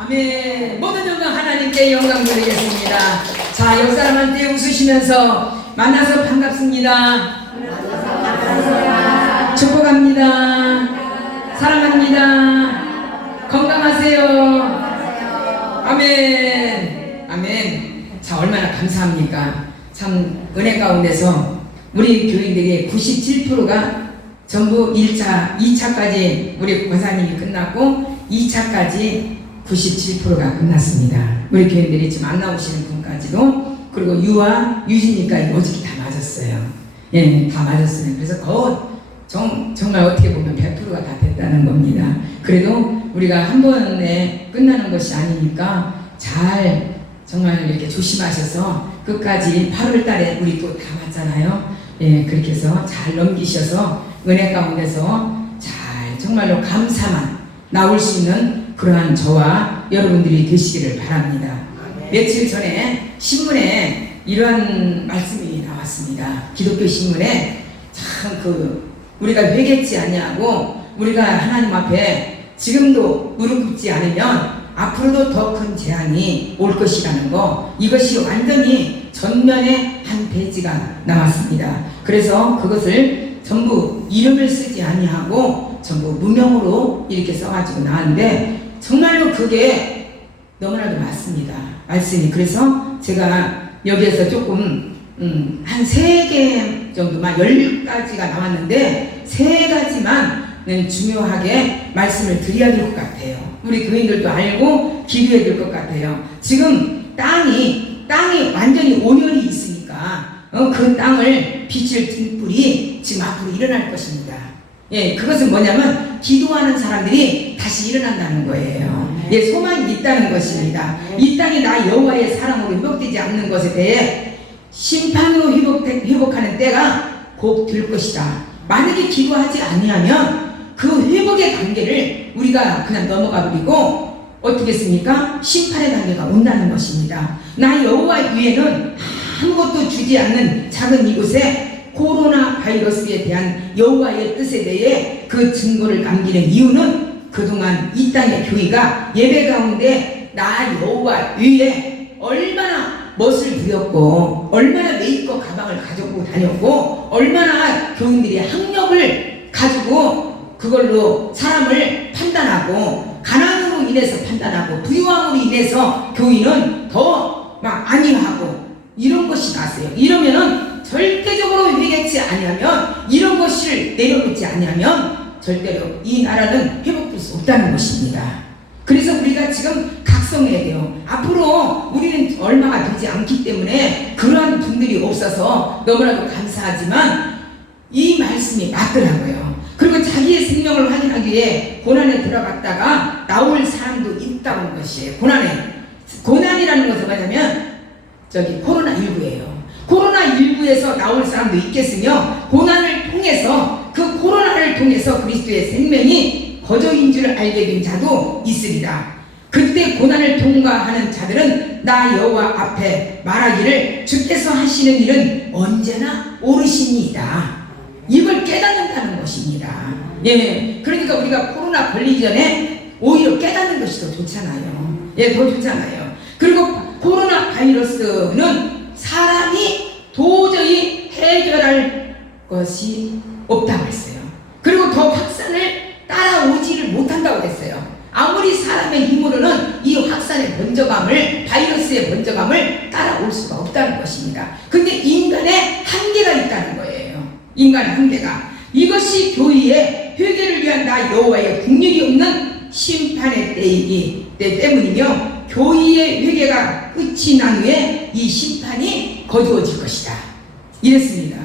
아멘. 모든 영광 하나님께 영광 드리겠습니다. 자, 옆 사람한테 웃으시면서 만나서 반갑습니다. 축복합니다. 사랑합니다. 건강하세요. 아멘. 아멘. 자, 얼마나 감사합니까? 참 은혜 가운데서 우리 교인들이 97%가 전부 1차, 2차까지 우리 권사님이 끝났고 2차까지 97%가 끝났습니다. 우리 교인들이 지금 안 나오시는 분까지도, 그리고 유아, 유진이까지 어저께 다 맞았어요. 예, 다 맞았어요. 그래서 정말 어떻게 보면 100%가 다 됐다는 겁니다. 그래도 우리가 한 번에 끝나는 것이 아니니까 잘 정말 이렇게 조심하셔서 끝까지 8월 달에 우리 또 다 맞잖아요. 예, 그렇게 해서 잘 넘기셔서 은혜 가운데서 잘 정말로 감사만 나올 수 있는 그러한 저와 여러분들이 되시기를 바랍니다. 며칠 전에 신문에 이러한 말씀이 나왔습니다. 기독교 신문에 참 우리가 회개치 아니하고 우리가 하나님 앞에 지금도 무릎 꿇지 않으면 앞으로도 더 큰 재앙이 올 것이라는 거, 이것이 완전히 전면에 한 페이지가 나왔습니다. 그래서 그것을 전부 이름을 쓰지 아니하고 전부 무명으로 이렇게 써가지고 나왔는데 정말로 그게 너무나도 맞습니다. 말씀이. 그래서 제가 여기에서 조금 한 3개 정도만, 10가지가 나왔는데 3가지만 중요하게 말씀을 드려야 될 것 같아요. 우리 교인들도 알고 기도해야 될 것 같아요. 지금 땅이 완전히 온열이 있으니까 그 땅을 빛을 띤 뿔이 지금 앞으로 일어날 것입니다. 예, 그것은 뭐냐면 기도하는 사람들이 다시 일어난다는 거예요. 예, 소망이 있다는 것입니다. 이 땅이 나 여호와의 사랑으로 회복되지 않는 것에 대해 심판으로 회복하는 때가 곧 될 것이다. 만약에 기도하지 아니하면 그 회복의 단계를 우리가 그냥 넘어가 버리고 어떻게 했습니까? 심판의 단계가 온다는 것입니다. 나 여호와 위에는 아무것도 주지 않는 작은 이곳에 코로나 바이러스에 대한 여호와의 뜻에 대해 그 증거를 남기는 이유는 그동안 이 땅의 교회가 예배 가운데 나 여호와 위에 얼마나 멋을 부렸고, 얼마나 메이커 가방을 가지고 다녔고, 얼마나 교인들이 학력을 가지고 그걸로 사람을 판단하고, 가난으로 인해서 판단하고, 부유함으로 인해서 교인은 더 막 안위하고 이런 것이 났어요. 이러면은 절대적으로 회개치 아니하면, 이런 것을 내려놓지 아니하면 절대로 이 나라는 회복될 수 없다는 것입니다. 그래서 우리가 지금 각성해야 돼요. 앞으로 우리는 얼마가 되지 않기 때문에 그러한 분들이 없어서 너무나도 감사하지만 이 말씀이 맞더라고요. 그리고 자기의 생명을 확인하기 위해 고난에 들어갔다가 나올 사람도 있다는 것이에요. 고난이라는 것은 뭐냐면 코로나19예요. 코로나19에서 나올 사람도 있겠으며, 고난을 통해서, 그 코로나를 통해서 그리스도의 생명이 거저인 줄 알게 된 자도 있으리라. 그때 고난을 통과하는 자들은 나 여호와 앞에 말하기를 주께서 하시는 일은 언제나 옳으시니이다. 이걸 깨닫는다는 것입니다. 예, 그러니까 우리가 코로나 걸리기 전에 오히려 깨닫는 것이 더 좋잖아요. 예, 더 좋잖아요. 그리고 코로나 바이러스는 사람이 도저히 해결할 것이 없다고 했어요. 그리고 더 확산을 따라오지를 못한다고 했어요. 아무리 사람의 힘으로는 이 확산의 번져감을, 바이러스의 번져감을 따라올 수가 없다는 것입니다. 근데 인간의 한계가 있다는 거예요. 인간의 한계가. 이것이 교회의 회개를 위한 나 여호와의 국률이 없는 심판의 때이기 때문이며, 교회의 회개가 끝이 난 후에 이 심판이 거두어질 것이다. 이랬습니다.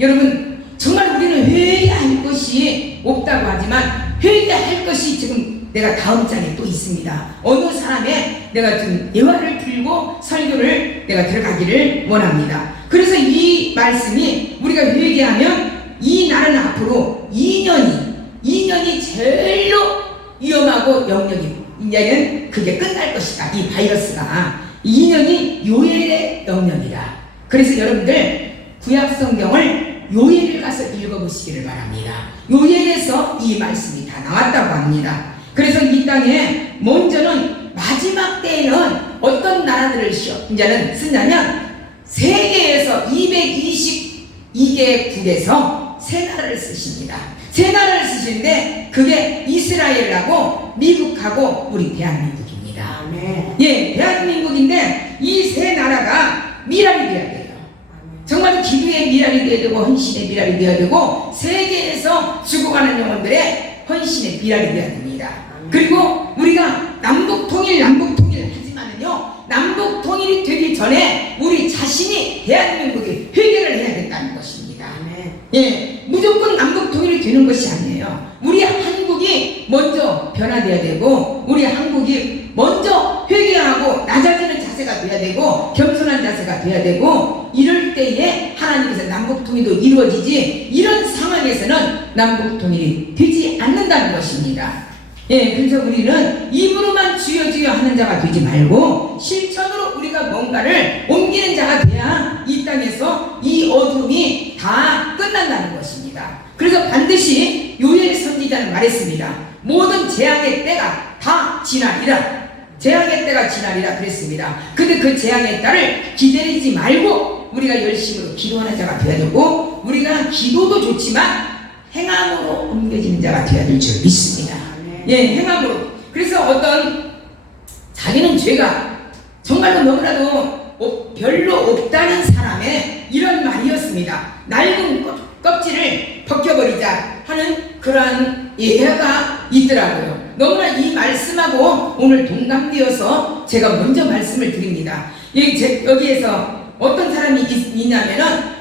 여러분, 정말 우리는 회개할 것이 없다고 하지만 회개할 것이 지금 내가 다음 장에 또 있습니다. 어느 사람의 내가 좀 예화를 들고 설교를 내가 들어가기를 원합니다. 그래서 이 말씀이 우리가 회개하면 이 날은 앞으로 2년이 제일로 위험하고 영역이, 이제는 그게 끝날 것이다. 이 바이러스가 2년이 요엘의 영역이다. 그래서 여러분들 구약성경을 요엘을 가서 읽어보시기를 바랍니다. 요엘에서 이 말씀이 다 나왔다고 합니다. 그래서 이 땅에 먼저는 마지막 마지막 때에는 어떤 나라들을 쓰냐면 세계에서 222개국에서 세 나라를 쓰십니다. 세 나라를 쓰시는데 그게 이스라엘하고 미국하고 우리 대한민국입니다. 예, 대한민국인데 이 세 나라가 미랄이 되어야 돼요. 정말 기도의 미랄이 되어야 되고 헌신의 미랄이 되어야 되고 세계에서 죽어가는 영혼들의 헌신의 미랄이 되어야 됩니다. 그리고 우리가 남북통일 하지만은요, 남북통일이 되기 전에 우리 자신이 대한민국이 회개를 해야 된다는 것입니다. 예, 무조건 남북통일이 되는 것이 아니에요. 우리 한국이 먼저 변화되어야 되고 우리 한국이 먼저 회개하고 낮아지는 자세가 돼야 되고 겸손한 자세가 돼야 되고 이럴 때에 하나님께서 남북통일도 이루어지지 이런 상황에서는 남북통일이 되지 않는다는 것입니다. 예, 그래서 우리는 입으로만 주여 주여 하는 자가 되지 말고 실천으로 우리가 뭔가를 옮기는 자가 돼야 이 땅에서 이 어둠이 다 끝난다는 것입니다. 그래서 반드시 요엘 선지자는 말했습니다. 모든 재앙의 때가 다 지나리라. 재앙의 때가 지나리라 그랬습니다. 근데 그 재앙의 때를 기다리지 말고 우리가 열심으로 기도하는 자가 되어야 되고 우리가 기도도 좋지만 행함으로 옮겨지는 자가 되어야 될 줄 믿습니다. 예, 행함으로. 그래서 어떤 자기는 죄가 정말로 너무나도 별로 없다는 사람의 이런 말이었습니다. 낡은 껍질을 벗겨버리자 하는 그러한 예가 있더라고요. 너무나 이 말씀하고 오늘 동감되어서 제가 먼저 말씀을 드립니다. 여기에서 어떤 사람이 있냐면은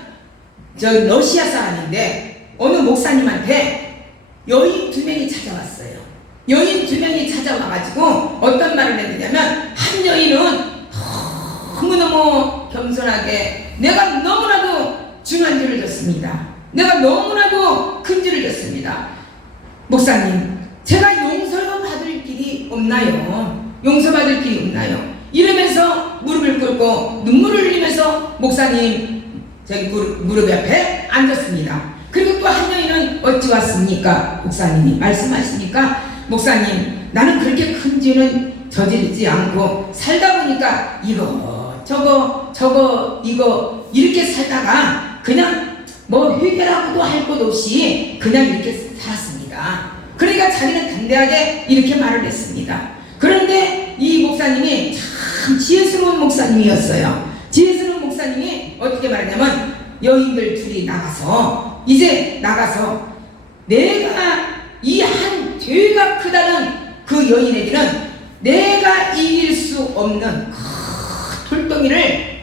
저 러시아 사람인데 어느 목사님한테 여인 2명이 찾아왔어요. 여인 2명이 찾아와가지고 어떤 말을 했느냐면 한 여인은 너무너무 겸손하게 내가 너무나도 중한 죄를 졌습니다. 내가 너무나도 큰 죄를 졌습니다. 목사님, 제가 용서받을 길이 없나요? 용서받을 길이 없나요? 이러면서 무릎을 꿇고 눈물을 흘리면서 목사님 저기 무릎 옆에 앉았습니다. 그리고 또 한 여인은 어찌 왔습니까? 목사님이 말씀하시니까 목사님, 나는 그렇게 큰 죄는 저지르지 않고 살다 보니까 이거 저거 이거 이렇게 살다가 그냥 뭐 회개라고도 할 것 없이 그냥 이렇게 살았습니다. 그러니까 자기는 담대하게 이렇게 말을 했습니다. 그런데 이 목사님이 참 지혜스러운 목사님이었어요. 지혜스러운 목사님이 어떻게 말하냐면 여인들 둘이 나가서 내가 이 한 죄가 크다는 그 여인에게는 내가 이길 수 없는 큰 돌덩이를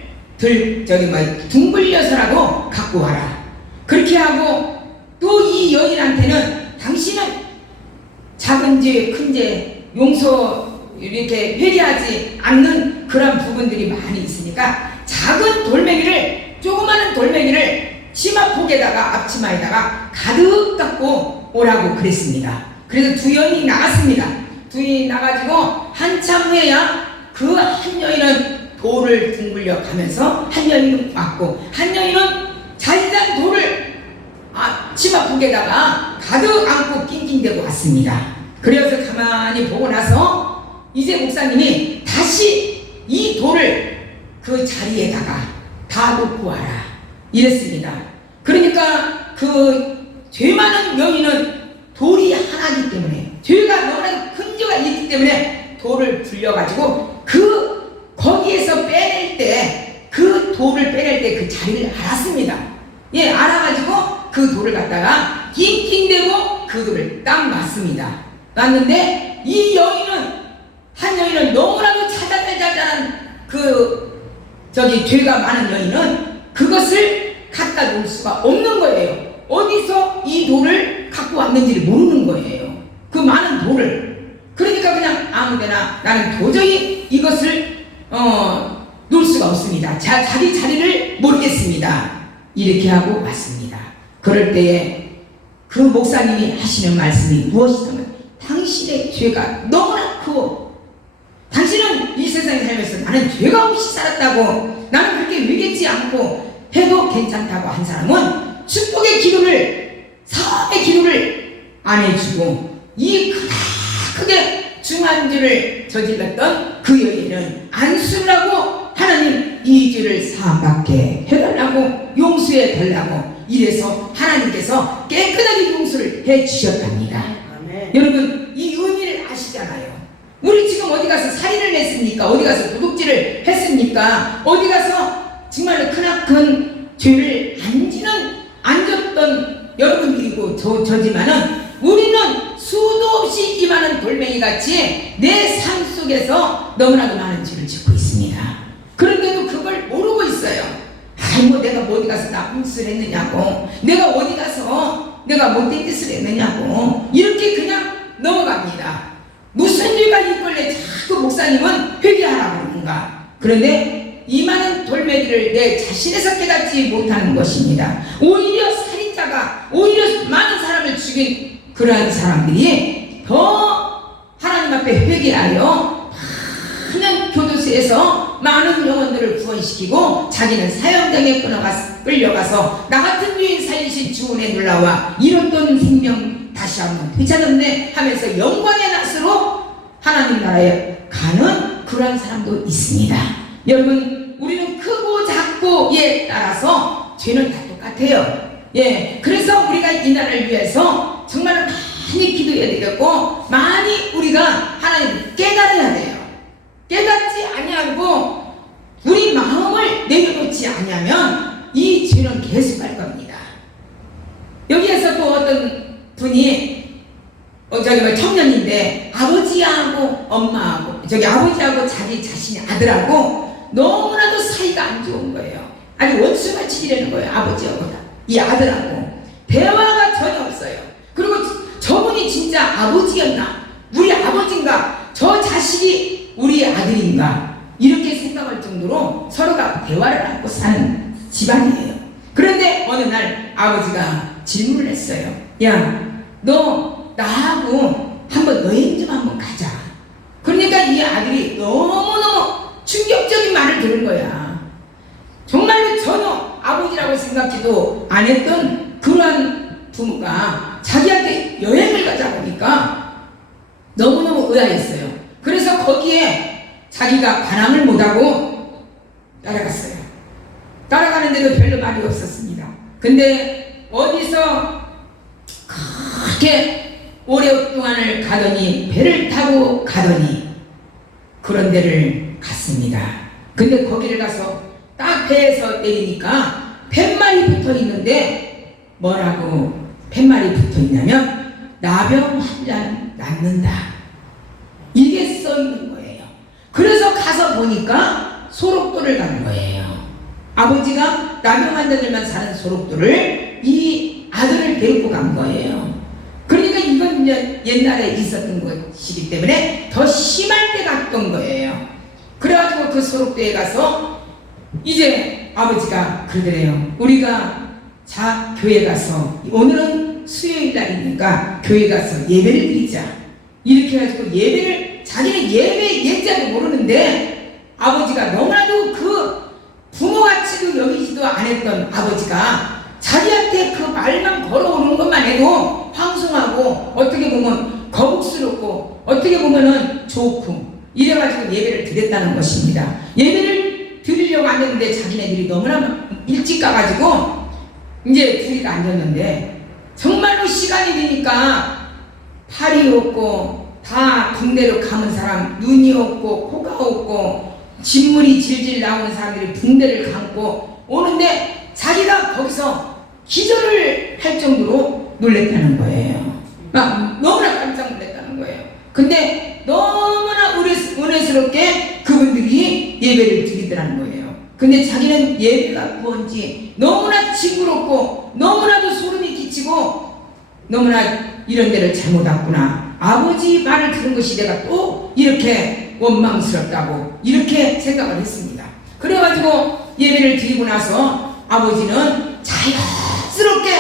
둥글려서라도 갖고 와라. 그렇게 하고 또 이 여인한테는 당신은 작은 죄, 큰 죄, 용서 이렇게 회개하지 않는 그런 부분들이 많이 있으니까 조그마한 돌멩이를 치마폭에다가 앞치마에다가 가득 갖고 오라고 그랬습니다. 그래서 두 여인이 나갔습니다. 두 여인이 나가지고 한참 후에야 그 한 여인은 돌을 둥글려 가면서 한 여인은 왔고 한 여인은 자기장 돌을 치마폭에다가 가득 안고 낑낑대고 왔습니다. 그래서 가만히 보고 나서 이제 목사님이 다시 이 돌을 그 자리에다가 다 놓고 와라 이랬습니다. 그러니까 그 죄 많은 여인은 돌이 하나이기 때문에 죄가 너무나 큰 죄가 있기 때문에 돌을 불려가지고 거기에서 빼낼 때 그 돌을 빼낼 때 그 자리를 알았습니다. 예, 알아가지고 그 돌을 갖다가 낑낑대고 그 돌을 딱 놨습니다. 놨는데 이 한 여인은 너무나도 찾아내자자한 죄가 많은 여인은 그것을 갖다 놓을 수가 없는 거예요. 어디서 이 돌을 갖고 왔는지를 모르는 거예요. 그 많은 돌을. 그러니까 그냥 아무데나 나는 도저히 이것을 놓을 수가 없습니다. 자기 자리를 모르겠습니다. 이렇게 하고 왔습니다. 그럴 때에 그 목사님이 하시는 말씀이 무엇이냐면 당신의 죄가 너무나 크고 당신은 이 세상에 살면서 나는 죄가 없이 살았다고 나는 그렇게 위겠지 않고 해도 괜찮다고 한 사람은 축복의 기도를 사업의 기도를 안 해주고 이 크게 중한 죄를 저질렀던 그 여인은 안수를 하고 하나님 이 죄를 사함받게 해달라고 용서해 달라고 이래서 하나님께서 깨끗하게 용서를 해 주셨답니다. 여러분 이 의미를 아시잖아요. 우리 지금 어디 가서 살인을 했습니까? 어디 가서 도둑질을 했습니까? 어디 가서 정말로 크나큰 죄를 안 졌던 여러분들이고 저지만은 우리는 수도 없이 임하는 돌멩이 같이 내 삶 속에서 너무나도 많은 죄를 짓고 있습니다. 그런데도 그걸 모르고 있어요. 아이고 내가 어디 가서 나쁜 짓을 했느냐고, 내가 어디 가서 내가 못된 짓을 했느냐고 이렇게 그냥 넘어갑니다. 무슨 죄가 있길래 자꾸 목사님은 회개하라고 그러는가. 그런데 이 많은 돌멩이를 내 자신에서 깨닫지 못하는 것입니다. 오히려 살인자가 오히려 많은 사람을 죽인 그러한 사람들이 더 하나님 앞에 회개하여 많은 교도소에서 많은 영혼들을 구원시키고 자기는 사형장에 끌려가서 나 같은 유인 살리신 주은의 놀라와 잃었던 생명 다시 한번 되찾았네 하면서 영광의 낫으로 하나님 나라에 가는 그런 사람도 있습니다. 여러분 우리는 크고 작고에 따라서 죄는 다 똑같아요. 그래서 우리가 이 나라를 위해서 정말 많이 기도해야 되겠고 많이 우리가 하나님 깨달아야 돼요. 깨닫지 아니하고 우리 마음을 내려놓지 아니하면 이 죄는 계속 갈 겁니다. 여기에서 또 어떤 분이 청년인데 아버지하고 엄마하고 아버지하고 자기 자신의 아들하고 너무나도 사이가 안 좋은 거예요. 아니 원수같이 지내는 거예요. 아버지하고 이 아들하고 대화가 전혀 없어요. 그리고 저분이 진짜 아버지였나, 우리 아버지인가, 저 자식이 우리 아들인가 이렇게 생각할 정도로 서로가 대화를 하고 사는 집안이에요. 그런데 어느 날 아버지가 질문을 했어요. 야, 너 나하고 한번 여행 좀 한번 가자. 그러니까 이 아들이 너무너무 충격적인 말을 들은 거야. 정말로 전혀 아버지라고 생각지도 안 했던 그러한 부모가 자기한테 여행을 가자 보니까 너무너무 의아했어요. 그래서 거기에 자기가 반항을 못하고 따라갔어요. 따라가는데도 별로 말이 없었습니다. 근데 어디서 그렇게 오랫동안을 가더니 배를 타고 가더니 그런 데를 갔습니다. 근데 거기를 가서 딱 배에서 내리니까 팻말이 붙어 있는데 뭐라고 팻말이 붙어 있냐면 나병 환자는 낫는다 이게 써 있는 거예요. 그래서 가서 보니까 소록도를 간 거예요. 아버지가 나병 환자들만 사는 소록도를 이 아들을 데리고 간 거예요. 그러니까 이건 이제 옛날에 있었던 것이기 때문에 더 심할 때 갔던 거예요. 그래가지고 그 소록도에 가서 이제 아버지가 그러더래요. 우리가 교회 가서 오늘은 수요일 날이니까 교회 가서 예배를 드리자. 이렇게 해가지고 예배를, 자기는 예배 예자도 모르는데 아버지가 너무나도 그 부모같이도 여기지도 않았던 아버지가 자기한테 그 말만 걸어오는 것만 해도 황송하고 어떻게 보면 거북스럽고 어떻게 보면은 좋고 이래가지고 예배를 드렸다는 것입니다. 예배를 드리려고 앉았는데 자기네들이 너무나 일찍 가가지고 이제 둘이 앉았는데 정말로 시간이 되니까 팔이 없고 다 붕대로 감은 사람, 눈이 없고 코가 없고 진물이 질질 나오는 사람들이 붕대를 감고 오는데 자기가 거기서 기절을 할 정도로 놀랬다는 거예요. 너무나 깜짝 놀랐다는 거예요. 근데 너무나 은혜스럽게 그분들이 예배를 드리더라는 거예요. 근데 자기는 예배가 뭔지 너무나 징그럽고 너무나도 소름이 끼치고 너무나 이런 데를 잘못 왔구나. 아버지 말을 들은 것이 내가 또 이렇게 원망스럽다고 이렇게 생각을 했습니다. 그래가지고 예배를 드리고 나서 아버지는 자연스럽게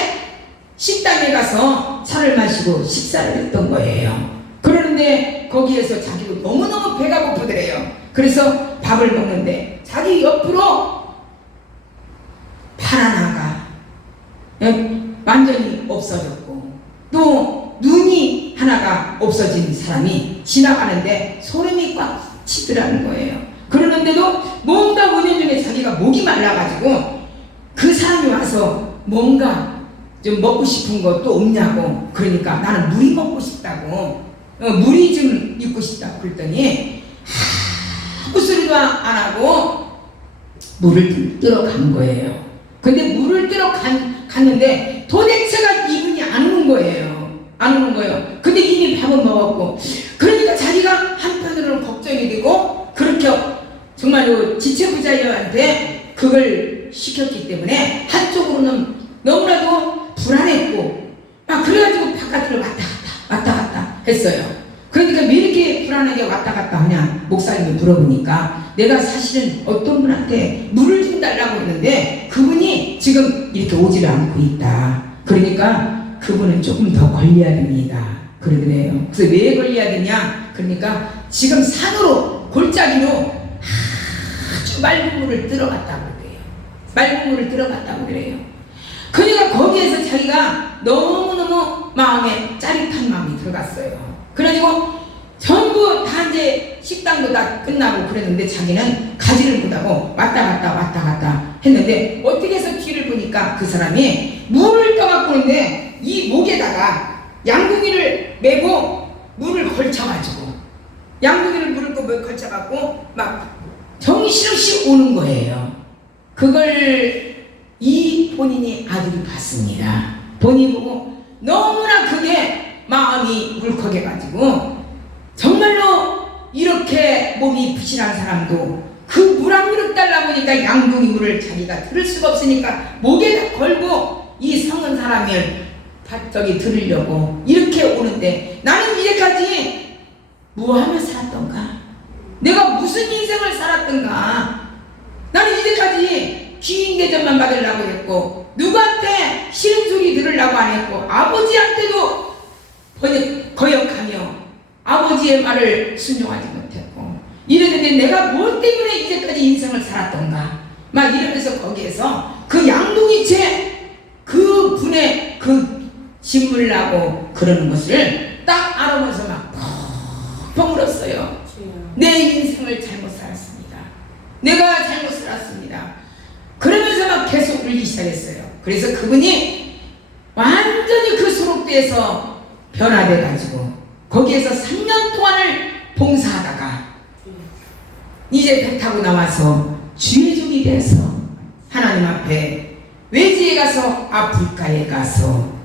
식당에 가서 차를 마시고 식사를 했던 거예요. 그러는데 거기에서 자기도 너무너무 배가 고프더래요. 그래서 밥을 먹는데 자기 옆으로 팔 하나가 완전히 없어졌고 또 눈이 하나가 없어진 사람이 지나가는데 소름이 꽉 치더라는 거예요. 그러는데도 뭔가 은연중에 자기가 목이 말라가지고 그 사람이 와서 뭔가 좀 먹고 싶은 것도 없냐고. 그러니까 나는 물이 먹고 싶다고, 물이 좀 입고 싶다고 그랬더니 아무 소리도 안 하고 물을 뜨러 간 거예요. 근데 물을 뜨러 갔는데 도대체가 이분이 안 오는 거예요. 안 오는 거예요. 근데 이미 밥은 먹었고. 그러니까 자기가 한편으로는 걱정이 되고, 그렇게 정말로 지체부자여한테 그걸 시켰기 때문에 한쪽으로는 너무나도 불안했고, 막 그래가지고 바깥으로 왔다 갔다 했어요. 그러니까 왜 이렇게 불안하게 왔다 갔다 하냐, 목사님이 물어보니까 내가 사실은 어떤 분한테 물을 좀 달라고 했는데 그분이 지금 이렇게 오지를 않고 있다. 그러니까 그분은 조금 더 걸려야 됩니다. 그러더래요. 그래서 왜 걸려야 되냐? 그러니까 지금 산으로 골짜기로 아주 맑은 물을 들어갔다고 그래요. 맑은 물을 들어갔다고 그래요. 그러니까 거기에서 자기가 너무너무 마음에 짜릿한 마음이 들어갔어요. 그래가지고 전부 다 이제 식당도 다 끝나고 그랬는데 자기는 가지를 못하고 왔다 갔다 했는데 어떻게 해서 뒤를 보니까 그 사람이 물을 떠갖고 오는데 이 목에다가 양동이를 메고 물을 걸쳐가지고, 양동이를 물을 걸쳐갖고 막 정신없이 오는 거예요. 그걸 이 본인이 아들이 봤습니다. 본인이 보고 너무나 그게 마음이 울컥해가지고, 정말로 이렇게 몸이 부실한 사람도 그 물 한 그릇 달라고 하니까 양동이 물을 자기가 들을 수가 없으니까 목에다 걸고 이 성은 사람을 저기 들으려고 이렇게 오는데, 나는 이제까지 무엇하며 살았던가? 내가 무슨 인생을 살았던가? 나는 이제까지 귀인 대접만 받으려고 했고, 누구한테 싫은 소리 들으려고 안 했고, 아버지한테도 거역하며 아버지의 말을 순종하지 못했고 이랬는데 내가 뭐 때문에 이제까지 인생을 살았던가? 막 이러면서 거기에서 그 양동이채 그 분의 그 진물나고 그러는 것을 딱 알아보면서 막 펑펑 울었어요. 내 인생을 잘못 살았습니다. 내가 잘못 살았습니다. 그러면서 막 계속 울기 시작했어요. 그래서 그분이 완전히 그 소록대에서 변화돼가지고 거기에서 3년 동안을 봉사하다가 이제 배 타고 나와서 주의 종이 돼서 하나님 앞에 외지에 가서 아프리카에 가서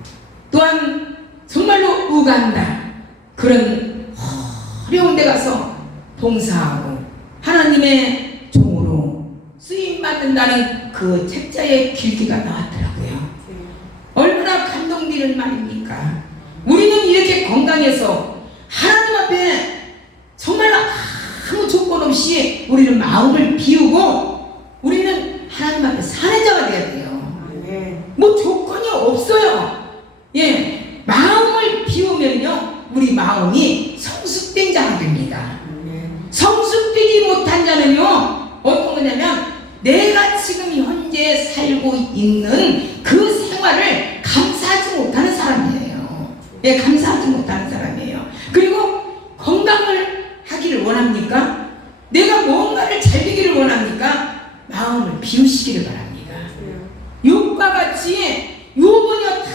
또한 정말로 우간다 그런 어려운 데 가서 봉사하고 하나님의 종으로 쓰임받는다는 그 책자의 길기가 나왔더라고요. 얼마나 감동되는 말입니까? 우리는 이렇게 건강해서 하나님 앞에 정말 아무 조건 없이 우리는 마음을 비우고 우리는 하나님 앞에 사는 자가 돼야 돼요. 뭐 조건이 없어요. 예, 마음을 비우면요 우리 마음이 성숙된 자가 됩니다. 성숙되지 못한 자는요 어떤 거냐면 내가 지금 현재 살고 있는 그 생활을 감사하지 못하는 사람이에요. 예, 감사하지 못하는 사람이에요. 그리고 건강을 하기를 원합니까? 내가 뭔가를 잘 되기를 원합니까? 마음을 비우시기를 바랍니다. 욥과 같이 욥은요 다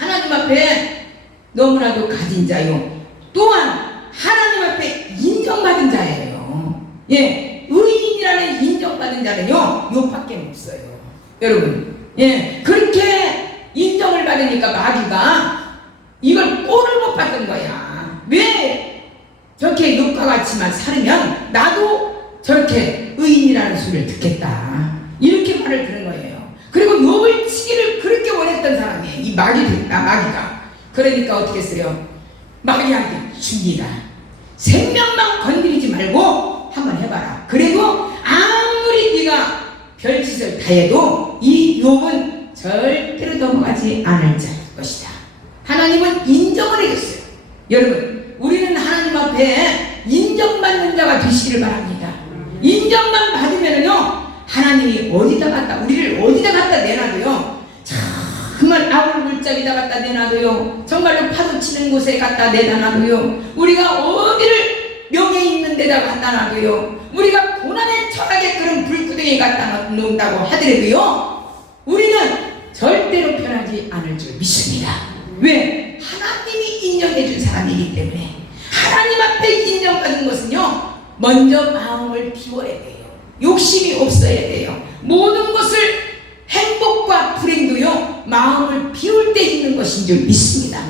하나님 앞에 너무나도 가진 자요 또한 하나님 앞에 인정받은 자예요. 예, 의인이라는 인정받은 자는요 욥밖에 없어요. 여러분, 예, 그렇게 인정을 받으니까 마귀가 이걸 꼴을 못 받던 거야. 왜 저렇게 욥과 같이만 살으면 나도 저렇게 의인이라는 소리를 듣겠다 이렇게 말을 들은 거예요. 그리고 욥을 치기를 그렇게 원했던 사람이에요. 이 마귀가. 그러니까 어떻게 했어요? 마귀한테 줍니다. 생명만 건드리지 말고 한번 해봐라. 그래도 아무리 네가 별짓을 다 해도 이 욥은 절대로 넘어가지 않을 자일 것이다. 하나님은 인정을 해줬어요. 여러분, 우리는 하나님 앞에 인정받는 자가 되시기를 바랍니다. 인정만 받으면요 하나님이 어디다 갖다 우리를 어디다 갖다 내놔도요 정말 아울 물자리다 갖다 내놔도요 정말로 파도 치는 곳에 갖다 내놔도요 우리가 어디를 명예 있는 데다 갖다 놔도요, 우리가 고난에 처하게 그런 불구덩이에 갖다 놓는다고 하더라도요, 우리는 절대로 변하지 않을 줄 믿습니다. 왜? 하나님이 인정해 준 사람이기 때문에. 하나님 앞에 인정받은 것은요, 먼저 마음을 비워야 돼요. 욕심이 없어야 돼요. 모든 것을, 행복과 불행도요, 마음을 비울 때 있는 것인 줄 믿습니다.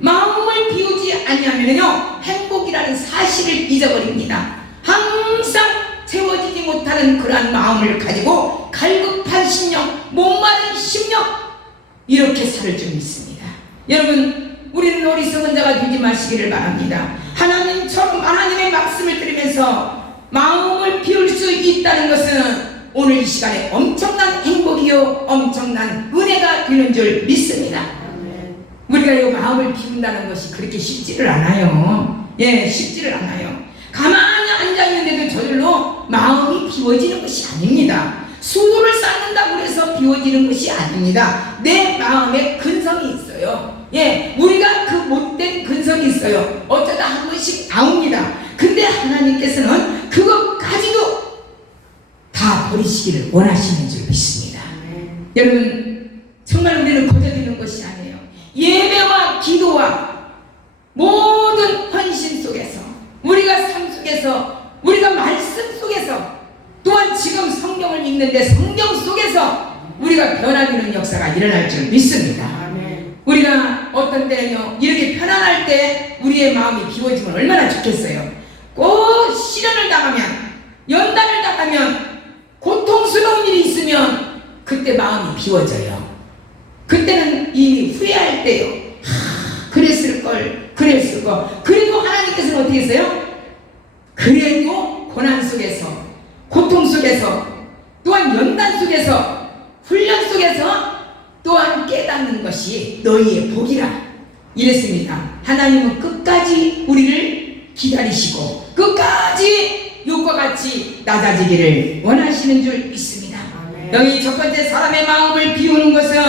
마음을 비우지 아니하면요, 행복이라는 사실을 잊어버립니다. 항상 채워지지 못하는 그러한 마음을 가지고 갈급한 심령, 목마른 심령, 이렇게 살 줄 믿습니다. 여러분, 우리는 어리석은 자가 되지 마시기를 바랍니다. 하나님처럼 하나님의 말씀을 들으면서 마음을 비울 수 있다는 것은 오늘 이 시간에 엄청난 행복이요, 엄청난 은혜가 되는 줄 믿습니다. 우리가 이 마음을 비운다는 것이 그렇게 쉽지를 않아요. 예, 쉽지를 않아요. 가만히 앉아있는데도 저절로 마음이 비워지는 것이 아닙니다. 수도를 쌓는다고 해서 비워지는 것이 아닙니다. 내 마음에 근성이 있어요. 예, 우리가 그 못된 근성이 있어요. 어쩌다 한 번씩 나옵니다. 근데 하나님께서는 그것까지도 다 버리시기를 원하시는 줄 믿습니다. 여러분, 정말 우리는 거저드는 것이 아니에요. 예배와 기도와 모든 헌신 속에서, 우리가 삶 속에서, 우리가 말씀 속에서, 또한 지금 성경을 읽는데 성경 속에서 우리가 변화되는 역사가 일어날 줄 믿습니다. 우리가 어떤 때는요, 이렇게 편안할 때 우리의 마음이 비워지면 얼마나 좋겠어요. 꼭 시련을 당하면, 연단을 당하면, 고통스러운 일이 있으면 그때 마음이 비워져요. 그때는 이미 후회할 때요. 그랬을걸. 그래도 하나님께서는 어떻게 했어요? 그래도 고난 속에서, 고통 속에서, 또한 연단 속에서, 훈련 속에서 또한 깨닫는 것이 너희의 복이라 이랬습니다. 하나님은 끝까지 우리를 기다리시고 끝까지 욕과 같이 낮아지기를 원하시는 줄 믿습니다. 너희 첫 번째 사람의 마음을 비우는 것은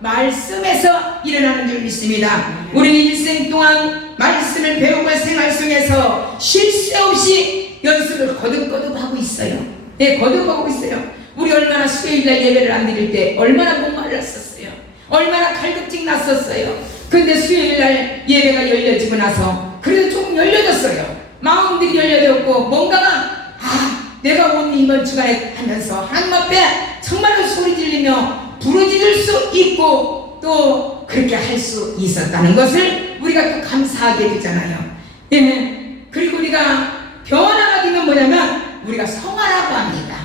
말씀에서 일어나는 줄 믿습니다. 우리는 일생 동안 말씀을 배우고 생활 속에서 쉴 새 없이 연습을 거듭거듭 하고 있어요. 네, 거듭하고 있어요. 우리 얼마나 수요일날 예배를 안 드릴 때 얼마나 목말랐었어요. 얼마나 갈급증 났었어요. 근데 수요일날 예배가 열려지고 나서 그래도 조금 열려졌어요. 마음들이 열려졌고 뭔가가 내가 오늘 이번 주간에 하면서 하나님 앞에 정말로 소리 지르며 부르짖을 수 있고 또 그렇게 할 수 있었다는 것을 우리가 또 감사하게 되잖아요. 예. 그리고 우리가 변화가 되면 뭐냐면 우리가 성화라고 합니다.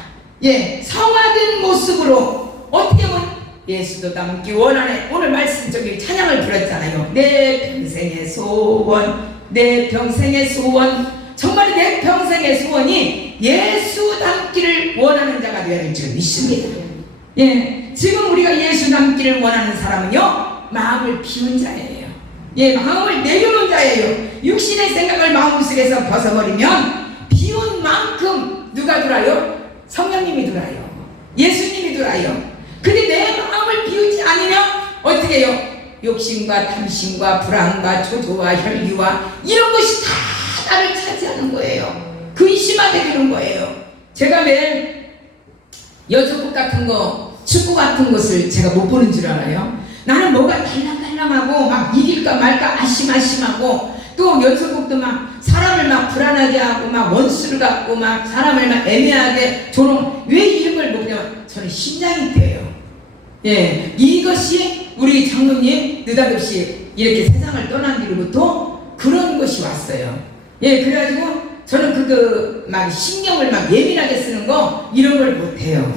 예, 성화된 모습으로 어떻게 보면 예수도 닮기 원하네. 오늘 말씀 저기 찬양을 들었잖아요. 내 평생의 소원, 내 평생의 소원, 정말 내 평생의 소원이 예수 닮기를 원하는 자가 되어야 될 줄 믿습니다. 예, 지금 우리가 예수 닮기를 원하는 사람은요, 마음을 비운 자예요. 예, 마음을 내려놓은 자예요. 육신의 생각을 마음속에서 벗어버리면 비운 만큼 누가 들어요? 성령님이 들어요. 예수님이 들어요. 근데 내 마음을 비우지 않으면 어떻게 해요? 욕심과 탐심과 불안과 조조와 혈기와 이런 것이 다 나를 차지하는 거예요. 근심하게 되는 거예요. 제가 왜 여자국 같은 거, 축구 같은 것을 제가 못 보는 줄 알아요? 나는 뭐가 달랑달랑하고 막 이길까 말까 아심아심하고 또 연속곡도 막 사람을 막 불안하게 하고 막 원수를 갖고 막 사람을 막 애매하게 조롱. 왜 이런 걸 보냐면 저는 심장이 뛰어요. 예, 이것이 우리 장로님 느닷없이 이렇게 세상을 떠난 뒤로부터 그런 것이 왔어요. 예, 그래가지고 저는 막 신경을 막 예민하게 쓰는 거 이런 걸 못해요.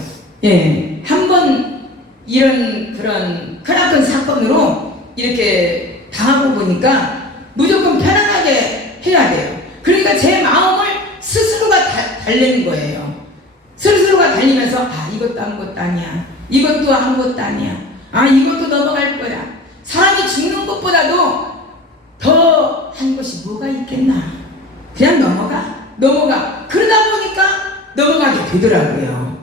예, 한번 이런 그런 크나큰 사건으로 이렇게 당하고 보니까 무조건 편안하게 해야 돼요. 그러니까 제 마음을 스스로가 달래는 거예요. 스스로가 달리면서 이것도 아무것도 아니야. 이것도 아무것도 아니야. 이것도 넘어갈 거야. 사람이 죽는 것보다도 더 한 것이 뭐가 있겠나. 그냥 넘어가. 그러다 보니까 넘어가게 되더라고요.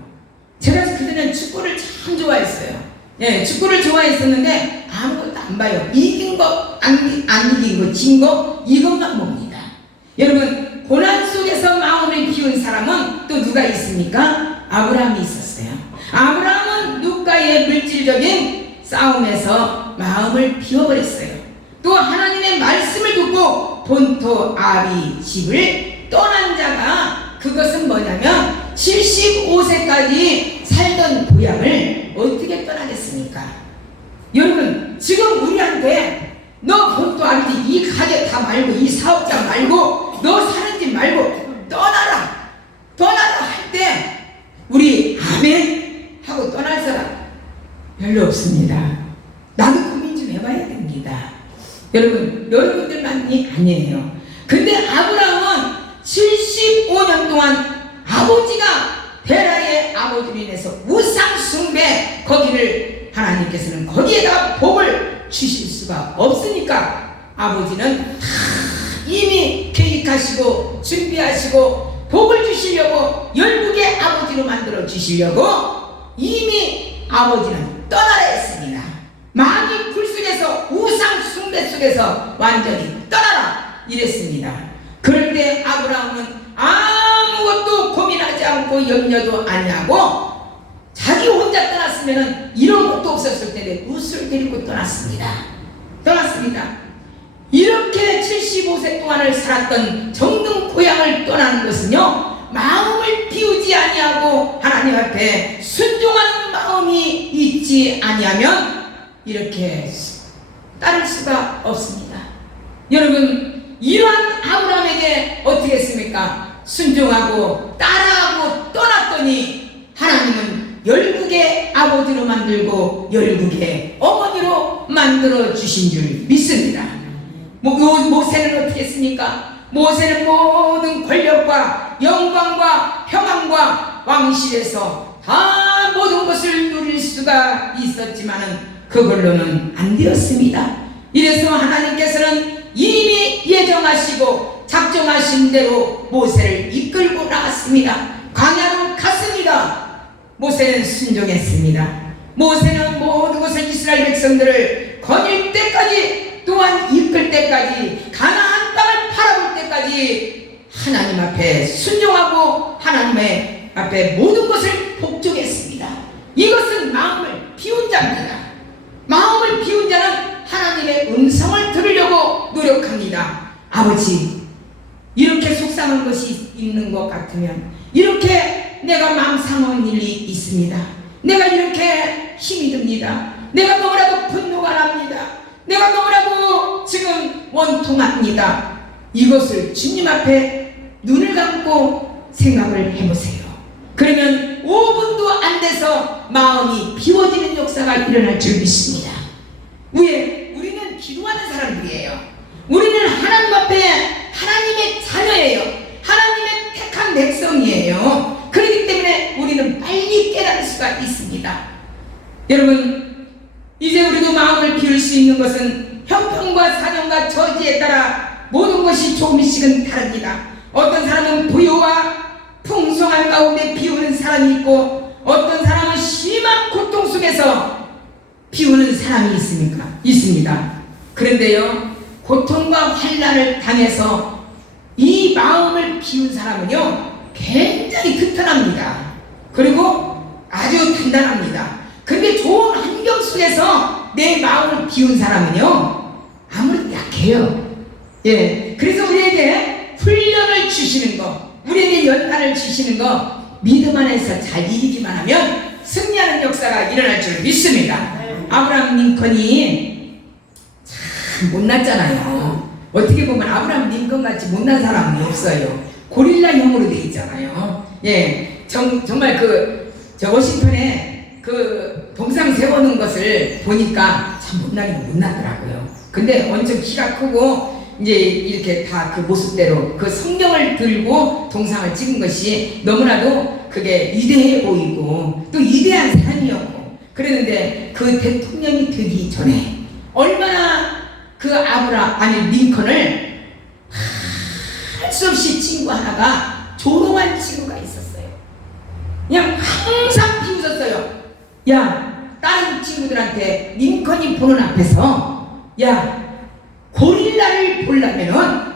제가 그전엔 축구를 참 좋아했어요. 예, 축구를 좋아했었는데 아무것도 안 봐요. 이긴 거, 안 이긴 거, 진 거, 이것만 봅니다. 여러분, 고난 누가 있습니까? 아브라함이 있었어요. 아브라함은 눕과의 물질적인 싸움에서 마음을 비워버렸어요. 또 하나님의 말씀을 듣고 본토 아비 집을 떠난 자가, 그것은 뭐냐면 75세까지 살던 고향을 어떻게 떠나겠습니까? 여러분, 지금 우리한테 너 본토 아비 집, 이 가게 다 말고, 이 사업장 말고, 너 사는 집 말고 떠나라 할 때 우리 아멘 하고 떠날 사람 별로 없습니다. 나도 고민 좀 해봐야 됩니다. 여러분들만이 아니에요. 근데 아브라함은 75년 동안 아버지가 베라의 아버지로 인해서 우상 숭배, 거기를 하나님께서는 거기에다 복을 주실 수가 없으니까 아버지는 다 이미 계획하시고 준비하시고 복을 주시려고, 열국의 아버지로 만들어 주시려고 이미 아버지는 떠나라 했습니다. 마귀 굴 속에서, 우상 숭배 속에서 완전히 떠나라 이랬습니다. 그럴 때 아브라함은 아무것도 고민하지 않고 염려도 아니하고 자기 혼자 떠났으면 이런 것도 없었을 텐데 무엇을 데리고 떠났습니다. 이렇게 75세 동안을 살았던 정든 고향을 떠나는 것은요, 마음을 비우지 아니하고 하나님 앞에 순종하는 마음이 있지 아니하면 이렇게 따를 수가 없습니다. 여러분, 이러한 아브라함에게 어떻게 했습니까? 순종하고 따라하고 떠났더니 하나님은 열국의 아버지로 만들고 열국의 어머니로 만들어 주신 줄 믿습니다. 모세는 어떻게 했습니까? 모세는 모든 권력과 영광과 평안과 왕실에서 다 모든 것을 누릴 수가 있었지만은 그걸로는 안 되었습니다. 이래서 하나님께서는 이미 예정하시고 작정하신 대로 모세를 이끌고 나갔습니다. 광야로 갔습니다. 모세는 순종했습니다. 모세는 모든 것을 이스라엘 백성들을 거닐 때까지, 또한 이끌 때까지, 가나안 땅을 팔아볼 때까지 하나님 앞에 순종하고 하나님의 앞에 모든 것을 복종했습니다. 이것은 마음을 비운 자입니다. 마음을 비운 자는 하나님의 음성을 들으려고 노력합니다. 아버지, 이렇게 속상한 것이 있는 것 같으면, 이렇게 내가 마음 상한 일이 있습니다. 내가 이렇게 힘이 듭니다. 내가 너무나도 분노가 납니다. 내가 너무나도 지금 원통합니다. 이것을 주님 앞에 눈을 감고 생각을 해보세요. 그러면 5분도 안 돼서 마음이 비워지는 역사가 일어날 줄 믿습니다. 왜? 우리는 기도하는 사람들이에요. 우리는 하나님 앞에 하나님의 자녀예요. 하나님의 택한 백성이에요. 그렇기 때문에 우리는 빨리 깨달을 수가 있습니다. 여러분, 이제 우리도 마음을 비울 수 있는 것은 형편과 사정과 처지에 따라 모든 것이 조금씩은 다릅니다. 어떤 사람은 부유와 풍성한 가운데 비우는 사람이 있고, 어떤 사람은 심한 고통 속에서 비우는 사람이 있습니다. 그런데요, 고통과 환난을 당해서 이 마음을 비운 사람은요, 굉장히 튼튼합니다. 그리고 아주 단단합니다. 근데 좋은 환경 속에서 내 마음을 비운 사람은요, 아무래도 약해요. 예, 그래서 우리에게 훈련을 주시는 거, 우리에게 연단을 주시는 거, 믿음 안에서 잘 이기기만 하면 승리하는 역사가 일어날 줄 믿습니다. 아브라함 링컨이 참 못났잖아요. 어떻게 보면 아브라함 링컨 같이 못난 사람이 없어요. 고릴라형으로 돼 있잖아요. 예, 정말 저 워싱턴에 그 동상 세우는 것을 보니까 참 못나긴 못나더라고요. 근데 엄청 키가 크고 이제 이렇게 다 그 모습대로 그 성경을 들고 동상을 찍은 것이 너무나도 그게 위대해 보이고 또 위대한 사람이었고, 그랬는데 그 대통령이 되기 전에 얼마나 그 링컨을 할 수 없이 친구 하나가 조롱한 친구가 있었어요. 그냥 항상 비웃었어요. 야, 다른 친구들한테 링컨이 보는 앞에서, 야, 고릴라를 보려면은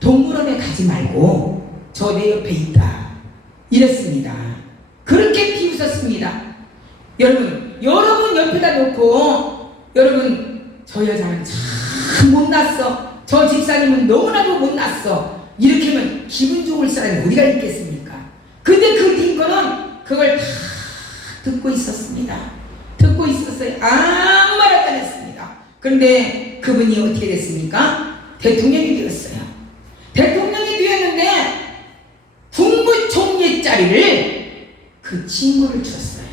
동물원에 가지 말고 저 내 옆에 있다. 이랬습니다. 그렇게 비웃었습니다. 여러분 옆에다 놓고 여러분 저 여자는 참 못났어, 저 집사님은 너무나도 못났어, 이렇게 하면 기분 좋을 사람이 어디가 있겠습니까? 근데 그 링컨은 그걸 다 듣고 있었습니다. 듣고 있었어요. 아무 말 안 했습니다. 그런데 그분이 어떻게 됐습니까? 대통령이 되었어요. 대통령이 되었는데 국무총리 자리를 그 친구를 줬어요.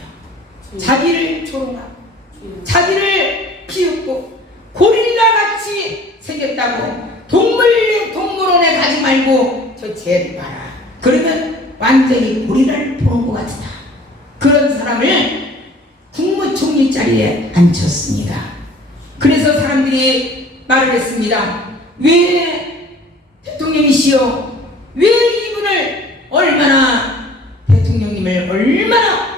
자기를 조롱하고 자기를 비웃고 고릴라같이 생겼다고 동물원에 가지 말고 저 쟤를 봐라, 그러면 완전히 고릴라를 보는 것 같다. 그런 사람을 국무총리 자리에 앉혔습니다. 그래서 사람들이 말을 했습니다. 왜 대통령이시여, 왜 이분을 대통령님을 얼마나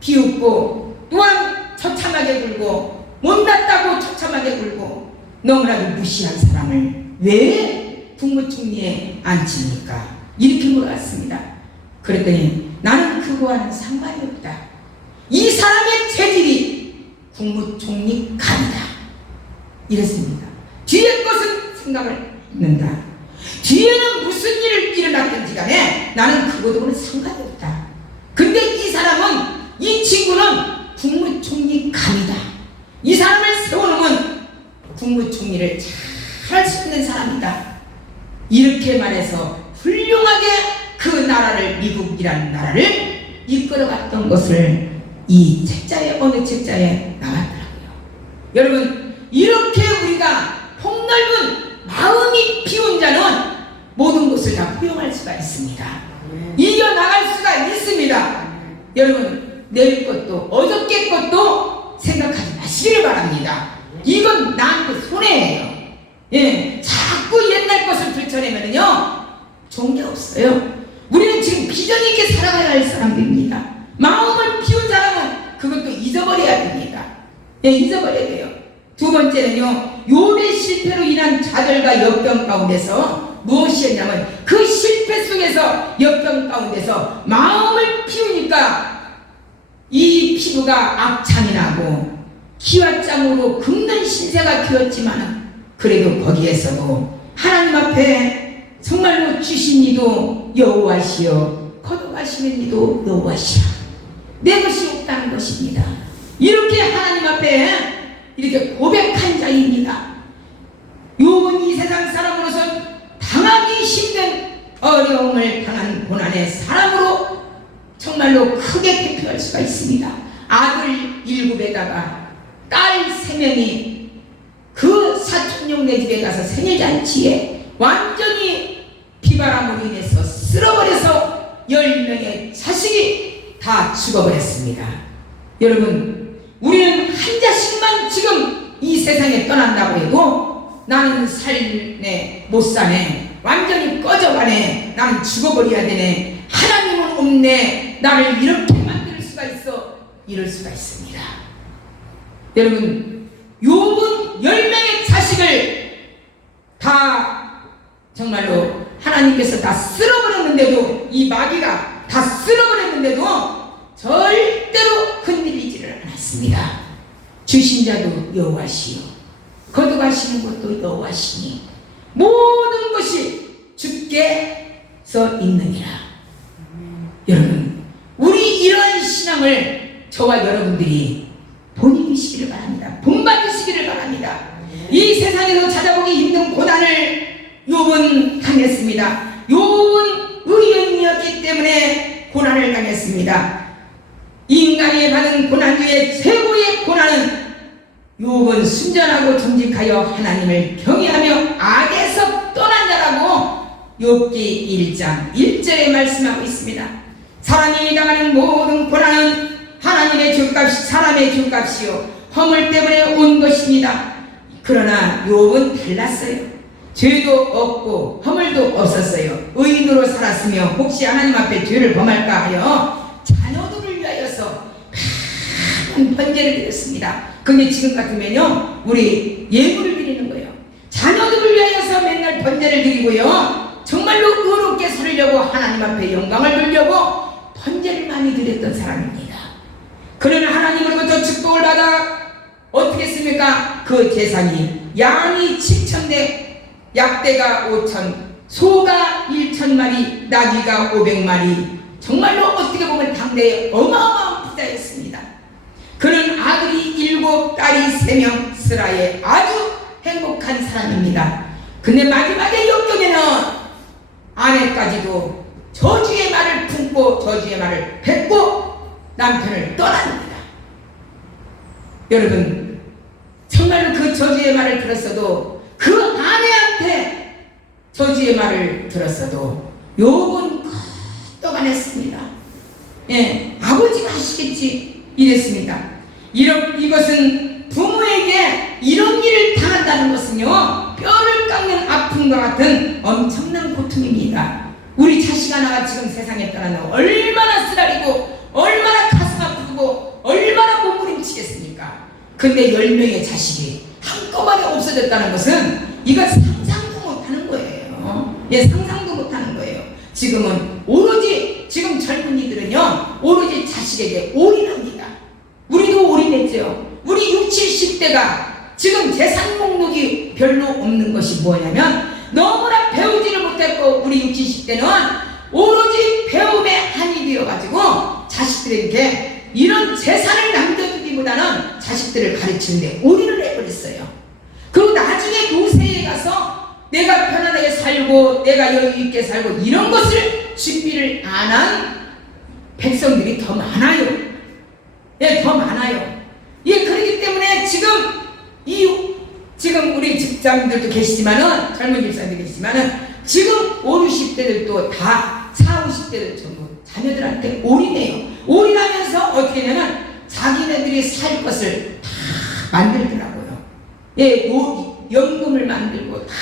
비웃고 또한 처참하게 굴고 못났다고 처참하게 굴고 너무나도 무시한 사람을 왜 국무총리에 앉힙니까? 이렇게 물어봤습니다. 그랬더니 나는 그거와는 상관이 없다. 이 사람의 체질이 국무총리 감이다. 이랬습니다. 뒤에 것은 생각을 했는다. 뒤에는 무슨 일을 일어났든지 간에 나는 그거하고는 상관이 없다. 근데 이 친구는 국무총리 감이다. 이 사람을 세워놓으면 국무총리를 잘 할 수 있는 사람이다. 이렇게 말해서 훌륭하게 그 나라를, 미국이라는 나라를 이끌어갔던 것을 이 책자에, 어느 책자에 나왔더라고요. 여러분, 이렇게 우리가 폭넓은 마음이 비운 자는 모든 것을 다 포용할 수가 있습니다. 이겨나갈 수가 있습니다. 여러분, 내일 것도 어저께 것도 생각하지 마시기를 바랍니다. 이건 나한테 손해예요. 예, 자꾸 옛날 것을 들춰내면요 좋은 게 없어요. 우리는 지금 비전 있게 살아가야 할 사람들입니다. 마음을 비운 사람은 그것도 잊어버려야 됩니다. 예, 잊어버려야 돼요. 두 번째는요, 욥의 실패로 인한 좌절과 역경 가운데서 무엇이었냐면 그 실패 속에서, 역경 가운데서 마음을 피우니까 이 피부가 악창이 나고 기와장으로 긁는 신세가 되었지만 그래도 거기에서도 하나님 앞에 정말로 주신 이도 여호와시여 거둬가시는 이도 여호와시라, 내 것이 없다는 것입니다. 이렇게 하나님 앞에 이렇게 고백한 자입니다. 욥은 이 세상 사람으로서 당하기 힘든 어려움을 당한 고난의 사람으로 정말로 크게 대표할 수가 있습니다. 아들 7에다가 딸 3명이 그 사촌 형네 집에 가서 생일잔치에 완전히 비바람으로 인해서 쓸어버려서 10명의 자식이 다 죽어버렸습니다. 여러분, 우리는 한 자식만 지금 이 세상에 떠난다고 해도 나는 살네, 못 사네, 완전히 꺼져가네, 나는 죽어버려야 되네, 하나님은 없네, 나를 이렇게 만들 수가 있어, 이럴 수가 있습니다. 여러분, 욥은 10명의 자식을 다 정말로 하나님께서 다 쓸어버렸는데도, 이 마귀가 다 쓸어버렸는데도 절대로 흔들리지를 않았습니다. 주신 자도 여호와시요 거두가시는 것도 여호와시니 모든 것이 주께서 있느니라. 여러분, 우리 이러한 신앙을 저와 여러분들이 본인이시기를 바랍니다. 본받으시기를 바랍니다. 이 세상에서 찾아보기 힘든 고난을 욥은 당했습니다. 욥은 의인이었기 때문에 고난을 당했습니다. 인간이 받은 고난 중에 최고의 고난은 욥은 순전하고 정직하여 하나님을 경외하며 악에서 떠난 자라고 욥기 1장 1절에 말씀하고 있습니다. 사람이 당하는 모든 고난은 하나님의 죗값이, 사람의 죗값이요 허물 때문에 온 것입니다. 그러나 욥은 달랐어요. 죄도 없고 허물도 없었어요. 의인으로 살았으며 혹시 하나님 앞에 죄를 범할까 하여 자녀들을 위하여서 많은 번제를 드렸습니다. 근데 지금 같으면요 우리 예물을 드리는 거예요. 자녀들을 위하여서 맨날 번제를 드리고요, 정말로 의롭게 살을 드리려고, 하나님 앞에 영광을 돌려고 번제를 많이 드렸던 사람입니다. 그러나 하나님으로부터 축복을 받아 어떻게 했습니까? 그 제사니 양이 7,000대, 약대가 5,000, 소가 1,000마리, 나귀가 500마리, 정말로 어떻게 보면 당대에 어마어마한 부자였습니다. 그는 아들이 7, 딸이 3명, 스라의 아주 행복한 사람입니다. 근데 마지막에 역경에는 아내까지도 저주의 말을 품고 저주의 말을 뱉고 남편을 떠납니다. 여러분, 정말로 그 저주의 말을 들었어도, 그 아내한테 저주의 말을 들었어도 욥은 떠가냈습니다. 예, 아버지가 하시겠지 이랬습니다. 이것은 부모에게 이런 일을 당한다는 것은요, 뼈를 깎는 아픔과 같은 엄청난 고통입니다. 우리 자식 하나가 지금 세상에 떠나면 얼마나 쓰라리고 얼마나 가슴 아프고 얼마나 몸부림치겠습니까? 근데 10명의 자식이 한꺼번에 없어졌다는 것은 이건 상상도 못하는 거예요. 예, 상상도 못하는 거예요. 지금은 오로지, 지금 젊은이들은요, 오로지 자식에게 올인합니다. 우리도 올인했죠. 우리 60, 70대가 지금 재산 목록이 별로 없는 것이 뭐냐면, 너무나 배우지를 못했고, 우리 60, 70대는 오로지 배움에 한이 되어가지고 자식들에게 이런 재산을 남겨두기보다는 자식들을 가르치는데 올인을 해버렸어요. 그리고 나중에 노세에 가서 내가 편안하게 살고 내가 여유 있게 살고 이런 것을 준비를 안 한 백성들이 더 많아요. 예, 더 많아요. 예, 그렇기 때문에 지금 우리 집사님들도 계시지만은, 젊은 집사님도 계시지만은, 지금 5, 60대들도 다 40, 50대들 전부 자녀들한테 올인해요. 올인하면서 어떻게 되냐면 자기네들이 살 것을 다 만들더라고요. 예, 연금을 만들고 다.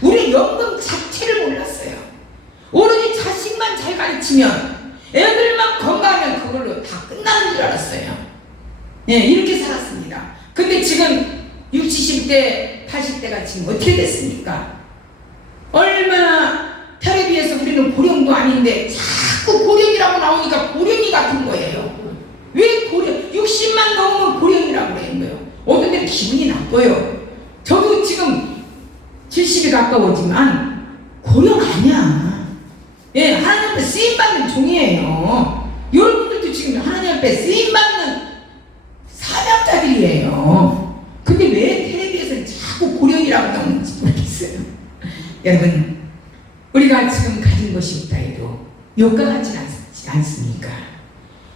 우리 연금 자체를 몰랐어요. 오로지 자식만 잘 가르치면, 애들만 건강하면 그걸로 다 끝나는 줄 알았어요. 예, 이렇게 살았습니다. 근데 지금 60, 70대, 80대가 지금 어떻게 됐습니까? 얼마나 텔레비에서 우리는 고령도 아닌데 자꾸 고령이라고 나오니까 고령이 같은 거예요. 왜 고령? 60만 넘으면 고령이라고 그러는 거예요. 어떤 데는 기분이 나빠요. 저도 지금 70이 가까워지만 고령 아니야. 예, 하나님 앞에 쓰임받는 종이에요. 여러분들도 지금 하나님 앞에 쓰임받는 사명자들이에요. 근데 왜 텔레비에서는 자꾸 고령이라고 나오는지 모르겠어요. 여러분, 우리가 지금 가진 것이 없다 해도 욕과 같지 않습니까?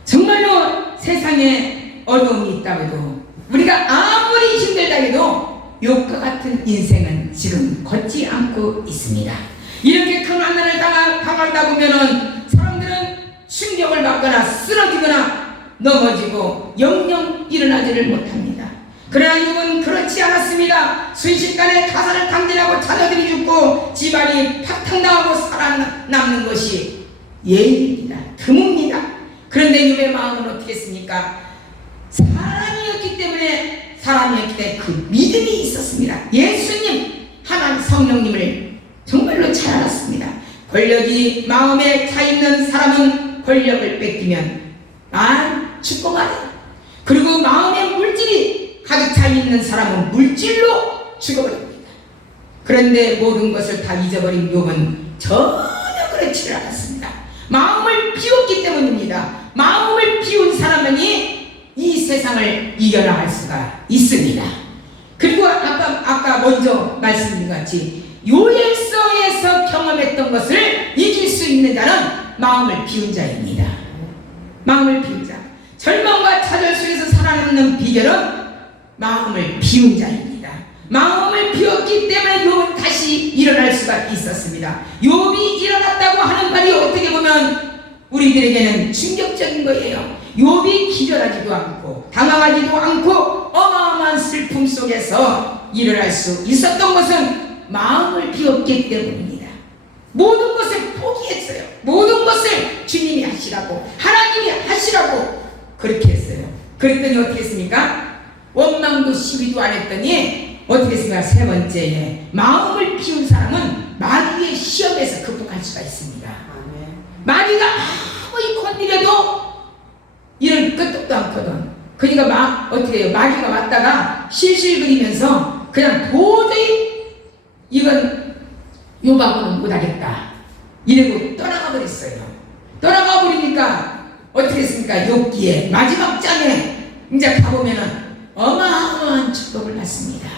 정말로 세상에 어려움이 있다고 해도, 우리가 아무리 힘들다 해도 욕과 같은 인생은 지금 걷지 않고 있습니다. 이렇게 큰 환난을 당하다 보면은 사람들은 충격을 받거나 쓰러지거나 넘어지고 영영 일어나지를 못합니다. 그러나 욥은 그렇지 않았습니다. 순식간에 가산을 탕진하고 자녀들이 죽고 집안이 파탕당하고 살아남는 것이 예입니다. 드뭅니다. 그런데 욥의 마음은 어떻게 했습니까? 사람이었기 때문에 그 믿음이 있었습니다. 예수님, 하나님 성령님을 정말로 잘 알았습니다. 권력이 마음에 차 있는 사람은 권력을 뺏기면 죽고 말아요. 그리고 마음에 물질이 가득 차 있는 사람은 물질로 죽어버립니다. 그런데 모든 것을 다 잊어버린 욥은 전혀 그렇지를 않았습니다. 마음을 비웠기 때문입니다. 마음을 비운 사람만이 이 세상을 이겨나갈 수가 있습니다. 그리고 아까 먼저 말씀드린 것 같이 요엘서에서 경험했던 것을 이길 수 있는 자는 마음을 비운 자입니다. 마음을 비운 자. 절망과 좌절 속에서 살아남는 비결은 마음을 비운 자입니다. 마음을 비웠기 때문에 욥은 다시 일어날 수가 있었습니다. 욥이 일어났다고 하는 말이 어떻게 보면 우리들에게는 충격적인 거예요. 욥이 기절하지도 않고 당황하지도 않고 어마어마한 슬픔 속에서 일어날 수 있었던 것은 마음을 비웠기 때문입니다. 모든 것을 포기했어요. 모든 것을 주님이 하시라고, 하나님이 하시라고 그렇게 했어요. 그랬더니 어떻게 했습니까? 원망도 시비도 안 했더니 어떻게 했습니까? 세 번째에 마음을 비운 사람은 마귀의 마귀의 시험에서 극복할 수가 있습니다. 마귀가 아무리 건드려도 이런 끄떡도 않거든. 그러니까 어떻게 해요? 마귀가 왔다가 실실거리면서 그냥 도저히 이건 요방은 못하겠다 이러고 떠나가 버렸어요. 떠나가 버리니까 어떻게 했습니까? 욥기에 마지막 장에 이제 가보면은 어마어마한 축복을 받습니다.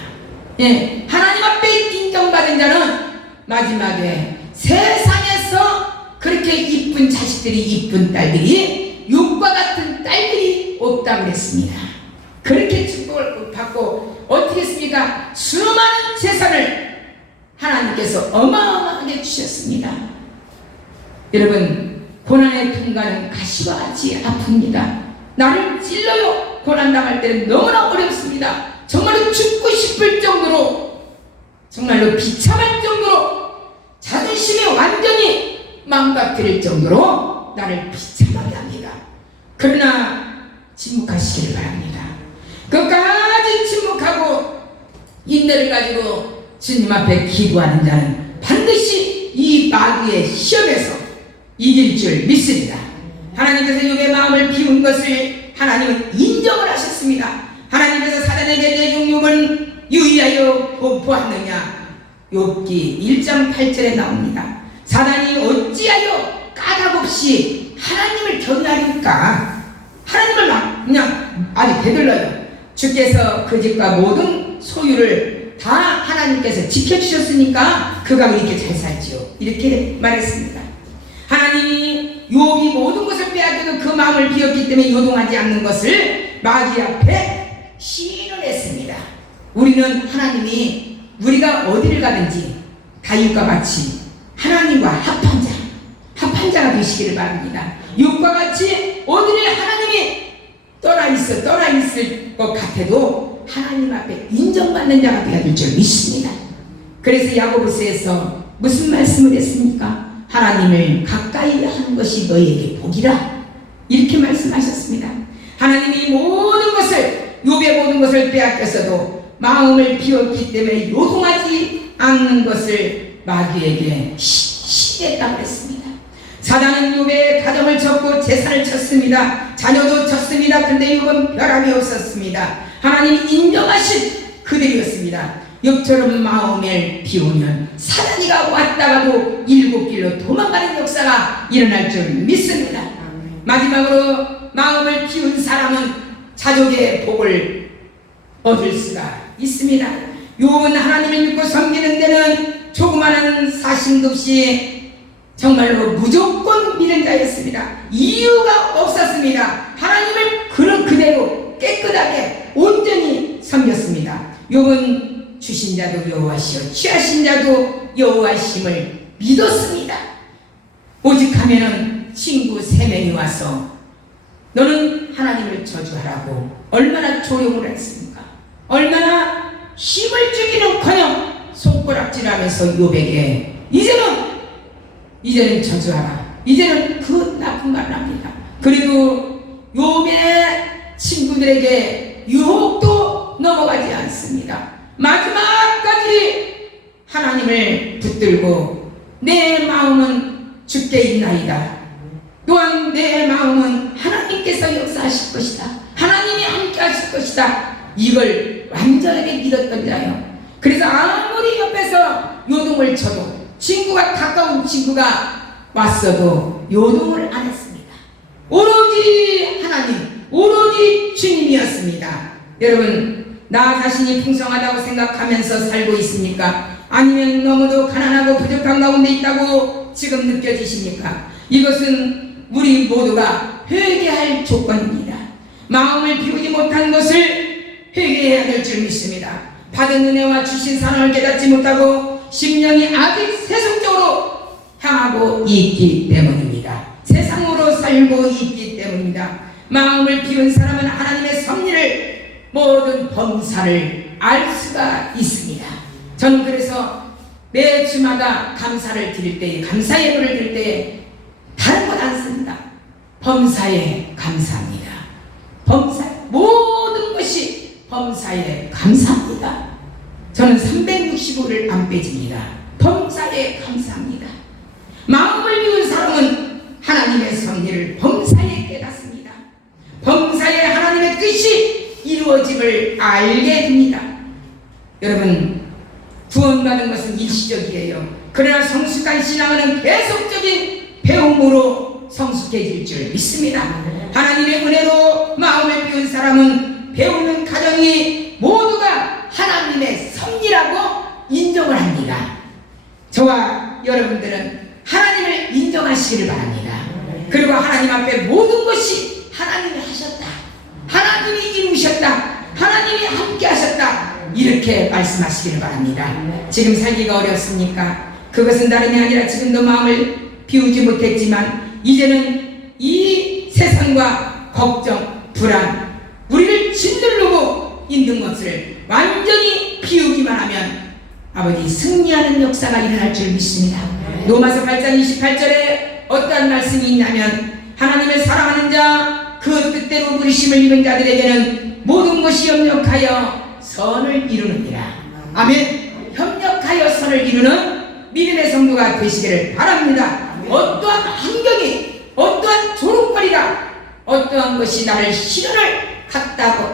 예, 하나님 앞에 인정받은 자는 마지막에 세상에서 그렇게 이쁜 자식들이, 이쁜 딸들이, 욥과 같은 딸들이 없다고 그랬습니다. 그렇게 축복을 받고 어떻게 했습니까? 수많은 재산을 하나님께서 어마어마하게 주셨습니다. 여러분, 고난의 통과는 가시와 같이 아픕니다. 나를 찔러요. 고난당할 때는 너무나 어렵습니다. 정말로 죽고 싶을 정도로, 정말로 비참할 정도로, 자존심이 완전히 망가뜨릴 정도로 나를 비참하게 합니다. 그러나 침묵하시기를 바랍니다. 끝까지 침묵하고 인내를 가지고 주님 앞에 기도하는 자는 반드시 이 마귀의 시험에서 이길 줄 믿습니다. 하나님께서 욥의 마음을 비운 것을 하나님은 인정을 하셨습니다. 하나님께서 사단에게 내중 욥은 유의하여 보았느냐? 욥기 1장 8절에 나옵니다. 사단이 어찌하여 까닭없이 하나님을 경외하니까 하나님을 막 그냥 아주 대들러요. 주께서 그 집과 모든 소유를 다 하나님께서 지켜주셨으니까 그가 이렇게 잘 살지요. 이렇게 말했습니다. 하나님이 욥이 모든 것을 빼앗겨도 그 마음을 비웠기 때문에 요동하지 않는 것을 마귀 앞에 시인을 했습니다. 우리는 하나님이 우리가 어디를 가든지 다윗과 같이 하나님과 합한 자가 되시기를 바랍니다. 욥과 같이 어디를 하나님이 떠나 있을 것 같아도 하나님 앞에 인정받는 자가 되어야 될 줄 믿습니다. 그래서 야고보서에서 무슨 말씀을 했습니까? 하나님을 가까이 하는 것이 너희에게 복이라 이렇게 말씀하셨습니다. 하나님이 모든 것을, 욥의 모든 것을 빼앗겼어도 마음을 비웠기 때문에 요동하지 않는 것을 마귀에게 시했다고 했습니다. 사단은 욥의 가정을 쳤고 재산을 쳤습니다. 자녀도 쳤습니다. 근데 욥은 벼락이 없었습니다. 하나님이 인정하신 그들이었습니다. 욥처럼 마음을 비우면 사단이가 왔다가도 일곱 길로 도망가는 역사가 일어날 줄 믿습니다. 마지막으로 마음을 비운 사람은 자족의 복을 얻을 수가 있습니다. 욥은 하나님을 믿고 섬기는 데는 조그마한 사심도 없이 정말로 무조건 믿은 자였습니다. 이유가 없었습니다. 하나님을 그대로 깨끗하게 온전히 섬겼습니다. 욥은 주신 자도 여호와시요 취하신 자도 여호와심을 믿었습니다. 오직 하면은 친구 3명이 와서 너는 하나님을 저주하라고 얼마나 조롱을 했습니까? 얼마나 힘을 주기는커녕 손가락질하면서 욥에게 이제는 저주하라. 이제는 그 나쁜 말을 합니다. 그리고 욥의 친구들에게 유혹도 넘어가지 않습니다. 마지막까지 하나님을 붙들고 내 마음은 주께 있나이다. 또한 내 마음은 하나님께서 역사하실 것이다. 하나님이 함께 하실 것이다. 이걸 완전하게 믿었던 자요. 그래서 아무리 옆에서 요동을 쳐도 가까운 친구가 왔어도 요동을 안 했습니다. 오로지 하나님, 오로지 주님이었습니다. 여러분, 나 자신이 풍성하다고 생각하면서 살고 있습니까? 아니면 너무도 가난하고 부족한 가운데 있다고 지금 느껴지십니까? 이것은 우리 모두가 회개할 조건입니다. 마음을 비우지 못한 것을 회개해야 될 줄 믿습니다. 받은 은혜와 주신 사랑을 깨닫지 못하고 심령이 아직 세속적으로 향하고 있기 때문입니다. 세상으로 살고 있기 때문입니다. 마음을 비운 사람은 하나님의 섭리를, 모든 범사를 알 수가 있습니다. 저는 그래서 매 주마다 감사를 드릴 때에, 감사 예물을 드릴 때에 다른 것 안 씁니다. 범사에 감사합니다. 모든 것이 범사에 감사합니다. 저는 365를 안 빼집니다. 범사에 감사합니다. 마음을 비운 사람은 하나님의 섭리를 범사에 깨닫습니다. 범사에 하나님의 뜻이 이루어짐을 알게 됩니다. 여러분, 구원받은 것은 일시적이에요. 그러나 성숙한 신앙은 계속적인 배움으로 성숙해질 줄 믿습니다. 하나님의 은혜로 마음을 비운 사람은 배우는 가정이 모두가 하나님의 섭리라고 인정을 합니다. 저와 여러분들은 하나님을 인정하시기를 바랍니다. 그리고 하나님 앞에 모든 것이 하나님이 하셨다, 하나님이 이루셨다, 하나님이 함께 하셨다, 이렇게 말씀하시기를 바랍니다. 지금 살기가 어렵습니까? 그것은 다름이 아니라 지금도 마음을 비우지 못했지만 이제는 이 세상과 걱정, 불안, 우리를 짓누르고 있는 것을 완전히 비우기만 하면 아버지 승리하는 역사가 일어날 줄 믿습니다. 로마서 8장 28절에 어떠한 말씀이 있냐면 하나님을 사랑하는 자, 그 뜻대로 부르심을 입은 자들에게는 모든 것이 협력하여 선을 이루느니라. 아멘. 협력하여 선을 이루는 믿음의 성도가 되시기를 바랍니다. 어떠한 환경이, 어떠한 조롱거리가, 어떠한 것이 나를 시련을 갖다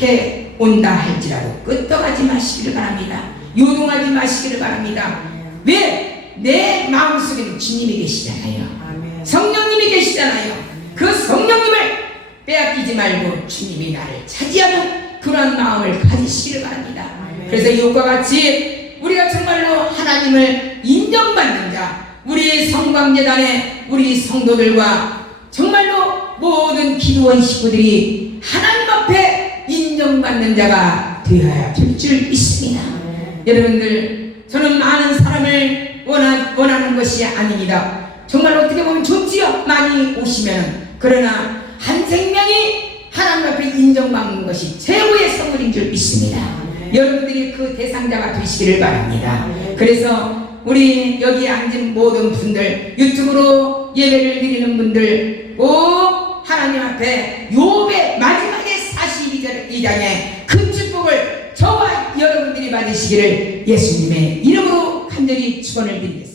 나게 온다 할지라도 끄떡하지 마시기를 바랍니다. 요동하지 마시기를 바랍니다. 왜? 내 마음속에는 주님이 계시잖아요. 성령님이 계시잖아요. 그 성령님을 빼앗기지 말고 주님이 나를 차지하는 그런 마음을 가지시기를 바랍니다. 그래서 이것과 같이 우리가 정말로 하나님을 인정받는 자, 우리 성광재단의 우리 성도들과 정말로 모든 기도원 식구들이 하나님 앞에 인정받는 자가 되어야 될 줄 믿습니다. 여러분들, 저는 많은 사람을 원하는 것이 아닙니다. 정말 어떻게 보면 좋지요, 많이 오시면. 그러나 한 생명이 하나님 앞에 인정받는 것이 최고의 선물인 줄 믿습니다. 여러분들이 그 대상자가 되시기를 바랍니다. 그래서 우리 여기 앉은 모든 분들, 유튜브로 예배를 드리는 분들, 꼭 하나님 앞에 욥의 마지막에 42장의 그 축복을 저와 여러분들이 받으시기를 예수님의 이름으로 간절히 축원을 드리겠습니다.